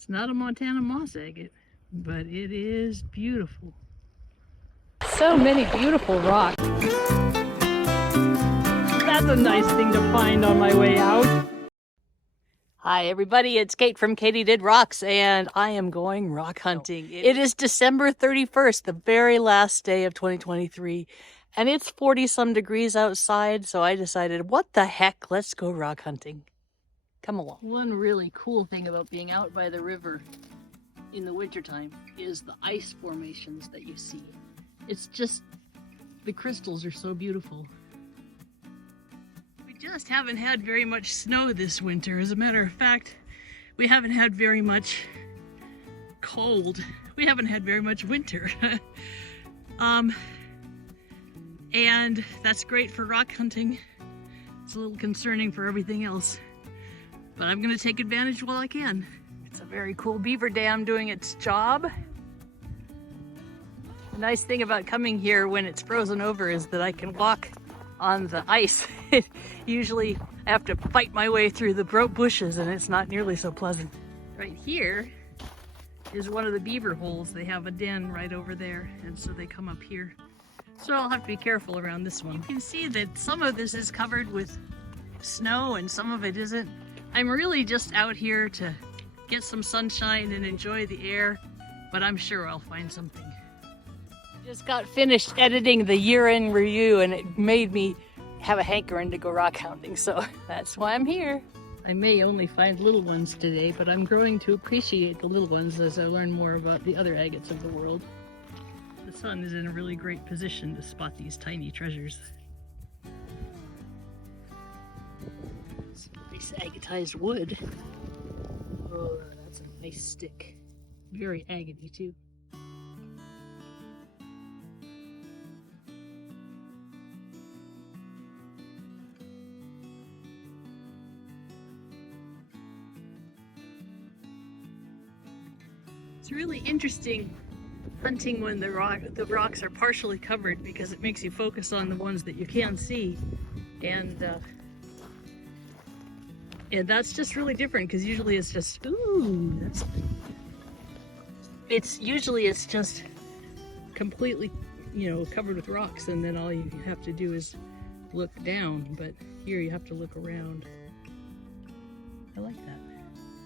It's not a Montana moss agate, but it is beautiful. So many beautiful rocks. That's a nice thing to find on my way out. Hi everybody, it's Kate from Katie Did Rocks, and I am going rock hunting. It is December 31st, the very last day of 2023, and it's 40-some degrees outside, so I decided, what the heck, let's go rock hunting. Come along. One really cool thing about being out by the river in the wintertime is the ice formations that you see. It's just, the crystals are so beautiful. We just haven't had very much snow this winter. As a matter of fact, we haven't had very much cold. We haven't had very much winter. And that's great for rock hunting. It's a little concerning for everything else, but I'm gonna take advantage while I can. It's a very cool beaver dam doing its job. The nice thing about coming here when it's frozen over is that I can walk on the ice. Usually I have to fight my way through the bushes and it's not nearly so pleasant. Right here is one of the beaver holes. They have a den right over there, and so they come up here. So I'll have to be careful around this one. You can see that some of this is covered with snow and some of it isn't. I'm really just out here to get some sunshine and enjoy the air, but I'm sure I'll find something. Just got finished editing the year-end review and it made me have a hankering to go rock hounding, so that's why I'm here. I may only find little ones today, but I'm growing to appreciate the little ones as I learn more about the other agates of the world. The sun is in a really great position to spot these tiny treasures. Some nice agatized wood. Oh, that's a nice stick. Very agate-y too. It's really interesting hunting when the rocks are partially covered, because it makes you focus on the ones that you can see, and that's just really different, because usually it's just usually it's just completely, you know, covered with rocks, and then all you have to do is look down. But here you have to look around. I like that.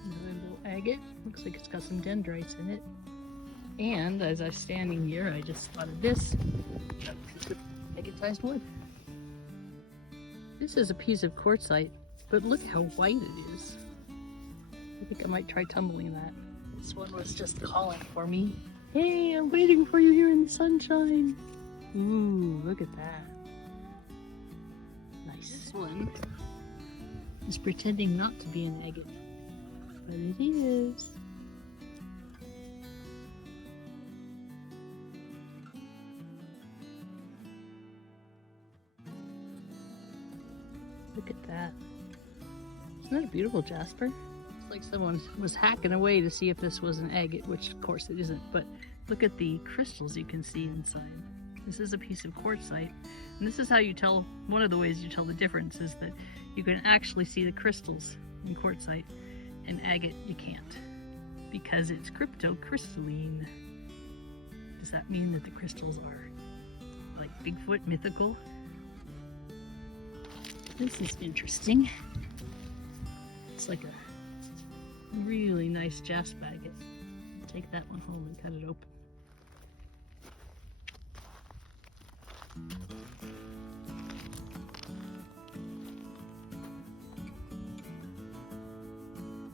Another little agate. Looks like it's got some dendrites in it. And as I'm standing here, I just spotted this piece of agatized wood. This is a piece of quartzite, but look how white it is. I think I might try tumbling that. This one was just calling for me. Hey, I'm waiting for you here in the sunshine. Ooh, look at that. Nice. This one is pretending not to be an agate, but it is. Look at that. Isn't that a beautiful jasper? It's like someone was hacking away to see if this was an agate, which of course it isn't, but look at the crystals you can see inside. This is a piece of quartzite, and this is how you tell, one of the ways you tell the difference is that you can actually see the crystals in quartzite, and agate you can't, because it's cryptocrystalline. Does that mean that the crystals are like Bigfoot, mythical? This is interesting. It's like a really nice jasper agate. I'll take that one home and cut it open.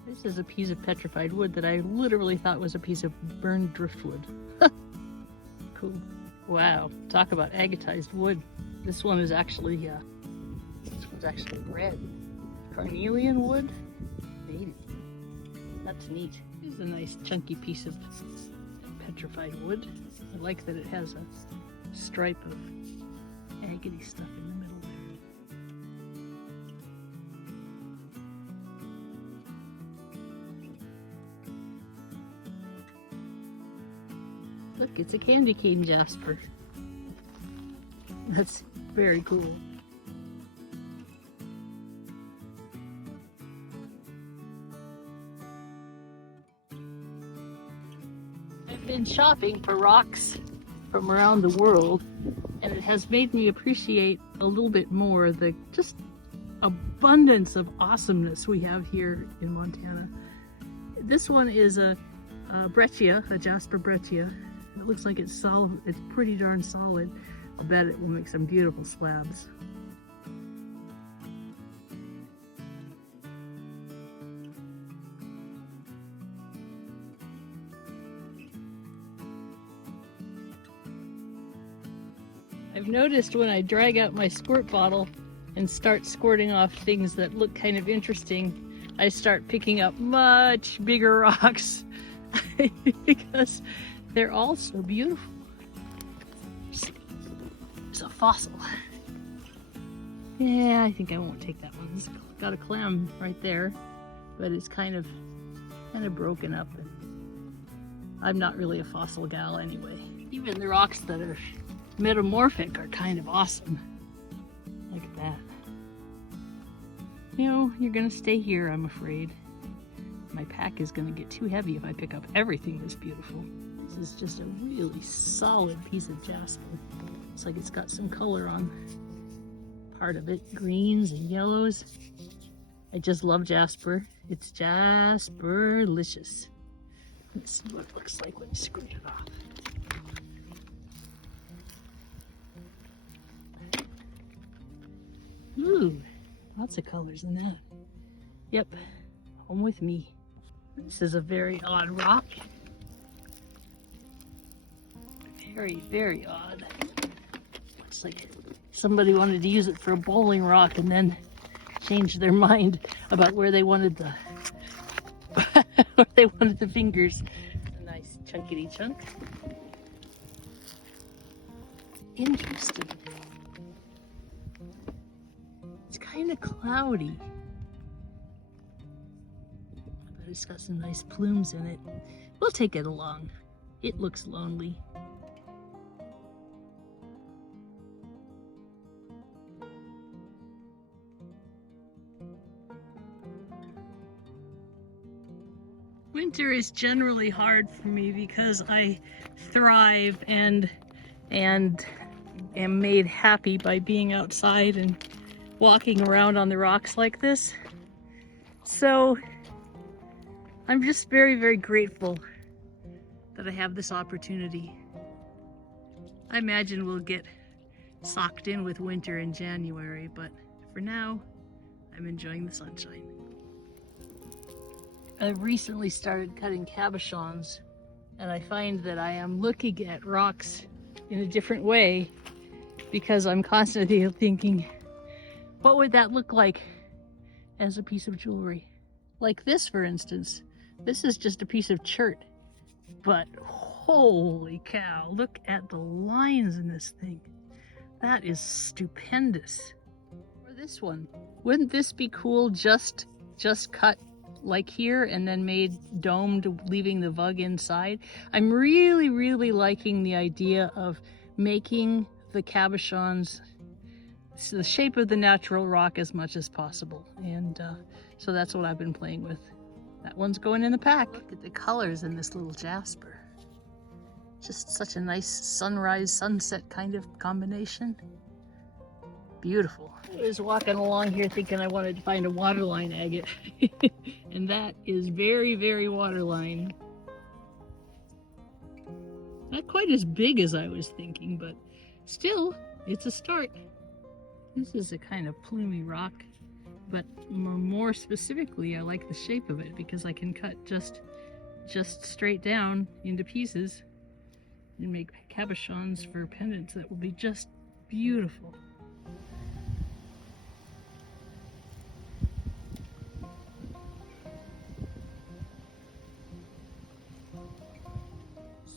This is a piece of petrified wood that I literally thought was a piece of burned driftwood. Cool. Wow, talk about agatized wood. This one is actually red. Carnelian wood? Maybe. That's neat. This is a nice chunky piece of petrified wood. I like that it has a stripe of agate stuff in the middle there. Look, it's a candy cane jasper. That's very cool. I've been shopping for rocks from around the world, and it has made me appreciate a little bit more the just abundance of awesomeness we have here in Montana. This one is a breccia, a jasper breccia. It looks like it's solid. It's pretty darn solid. I bet it will make some beautiful slabs. I've noticed when I drag out my squirt bottle and start squirting off things that look kind of interesting, I start picking up much bigger rocks because they're all so beautiful. It's a fossil. Yeah, I think I won't take that one. It's got a clam right there, but it's kind of broken up. I'm not really a fossil gal anyway. Even the rocks that are metamorphic are kind of awesome. Look at that. You know, you're gonna stay here, I'm afraid. My pack is gonna get too heavy if I pick up everything that's beautiful. This is just a really solid piece of jasper. Looks like it's got some color on part of it, greens and yellows. I just love jasper. It's jasper-licious. Let's see what it looks like when you squirt it off. Ooh, lots of colors in that. Yep, home with me. This is a very odd rock. Very, very odd. Looks like somebody wanted to use it for a bowling rock and then changed their mind about where they wanted the fingers. A nice chunkity chunk. Interesting. It's kind of cloudy, but it's got some nice plumes in it. We'll take it along. It looks lonely. Winter is generally hard for me because I thrive and am made happy by being outside and walking around on the rocks like this. So I'm just very, very grateful that I have this opportunity. I imagine we'll get socked in with winter in January, but for now, I'm enjoying the sunshine. I've recently started cutting cabochons, and I find that I am looking at rocks in a different way because I'm constantly thinking, what would that look like as a piece of jewelry? Like this, for instance. This is just a piece of chert, but holy cow, look at the lines in this thing. That is stupendous. Or this one. Wouldn't this be cool just cut like here and then made domed, leaving the vug inside? I'm really, really liking the idea of making the cabochons the shape of the natural rock as much as possible, and so that's what I've been playing with. That one's going in the pack. Look at the colors in this little jasper. Just such a nice sunrise sunset kind of combination. Beautiful. I was walking along here thinking I wanted to find a waterline agate and that is very, very waterline. Not quite as big as I was thinking, but still, it's a start. This is a kind of plumy rock, but more specifically, I like the shape of it because I can cut just straight down into pieces and make cabochons for pendants that will be just beautiful.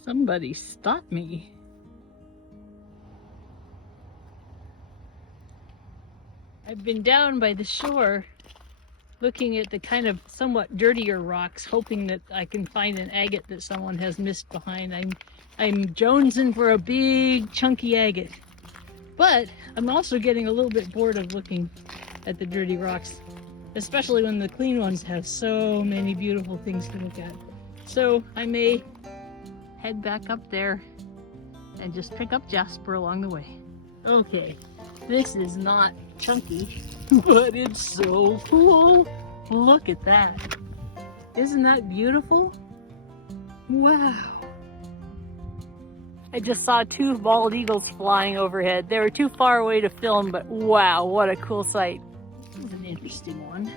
Somebody stop me. I've been down by the shore looking at the kind of somewhat dirtier rocks, hoping that I can find an agate that someone has missed behind. I'm jonesing for a big chunky agate. But I'm also getting a little bit bored of looking at the dirty rocks, especially when the clean ones have so many beautiful things to look at. So I may head back up there and just pick up jasper along the way. Okay, this is not chunky, but it's so cool. Look at that. Isn't that beautiful? Wow. I just saw 2 bald eagles flying overhead. They were too far away to film, but wow, what a cool sight. This is an interesting one.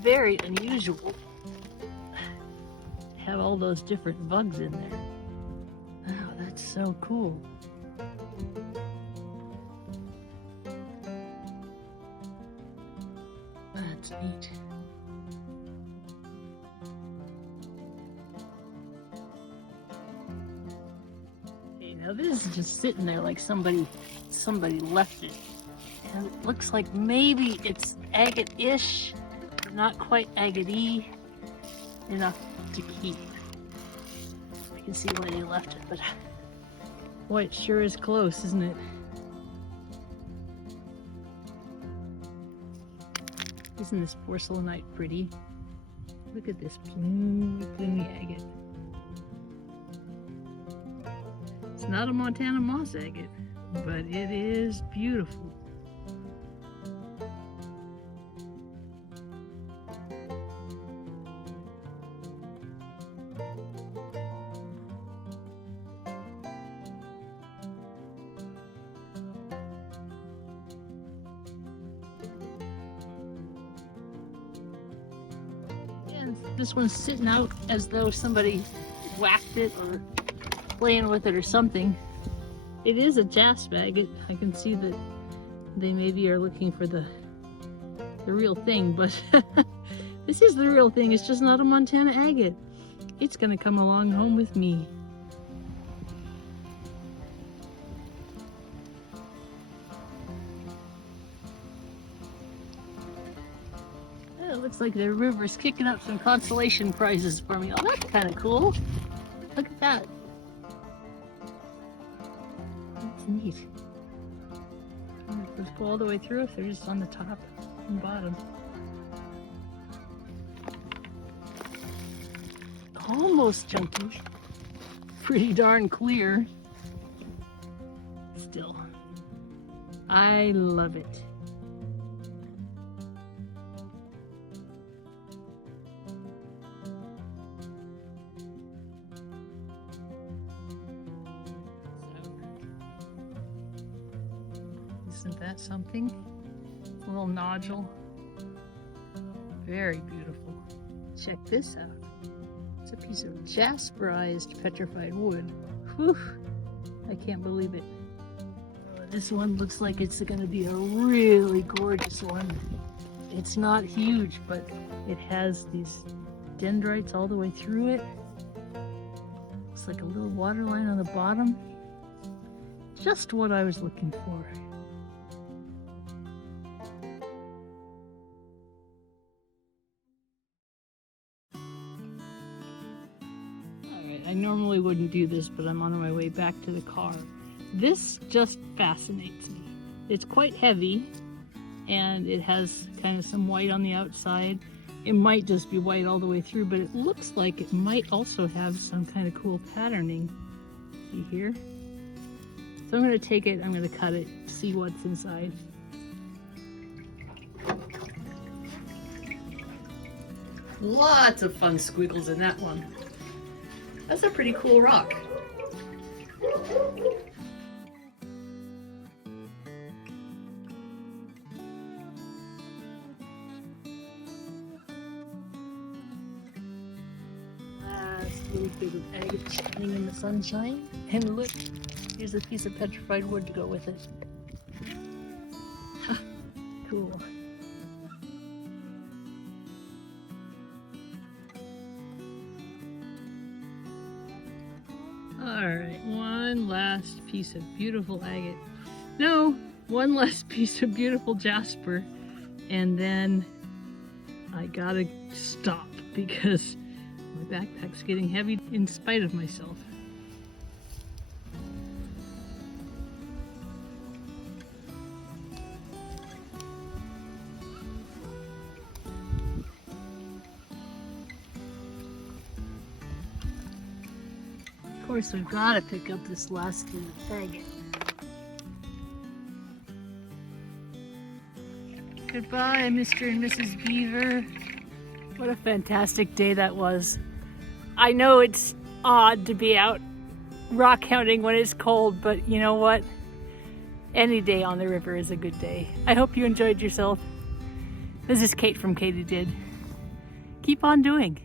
Very unusual. Have all those different bugs in there. Wow, that's so cool. That's neat. Okay, now this is just sitting there like somebody left it. And it looks like maybe it's agate-ish, not quite agate-y enough to keep. I can see why they left it, but boy, it sure is close, isn't it? Isn't this porcelainite pretty? Look at this plumey agate. It's not a Montana moss agate, but it is beautiful. This one's sitting out as though somebody whacked it or playing with it or something. It is a jasper agate. I can see that they maybe are looking for the real thing, but this is the real thing. It's just not a Montana agate. It's gonna come along home with me. It looks like the river's kicking up some consolation prizes for me. Oh, that's kind of cool. Look at that. That's neat. Let's go all the way through if they're just on the top and bottom. Almost chunky. Pretty darn clear. Still. I love it. Isn't that something? A little nodule. Very beautiful. Check this out. It's a piece of jasperized petrified wood. Whew! I can't believe it. This one looks like it's going to be a really gorgeous one. It's not huge, but it has these dendrites all the way through it. Looks like a little water line on the bottom. Just what I was looking for. I normally wouldn't do this, but I'm on my way back to the car. This just fascinates me. It's quite heavy, and it has kind of some white on the outside. It might just be white all the way through, but it looks like it might also have some kind of cool patterning. See here? So I'm going to take it, I'm going to cut it, see what's inside. Lots of fun squiggles in that one. That's a pretty cool rock. Last little bit of agate shining in the sunshine. And look, here's a piece of petrified wood to go with it. Cool. Alright, one last piece of beautiful agate. No, one last piece of beautiful jasper. And then I gotta stop because my backpack's getting heavy in spite of myself. Of course, we've got to pick up this last faggot. Goodbye, Mr. and Mrs. Beaver. What a fantastic day that was. I know it's odd to be out rock hounding when it's cold, but you know what? Any day on the river is a good day. I hope you enjoyed yourself. This is Kate from Katey Did. Keep on doing.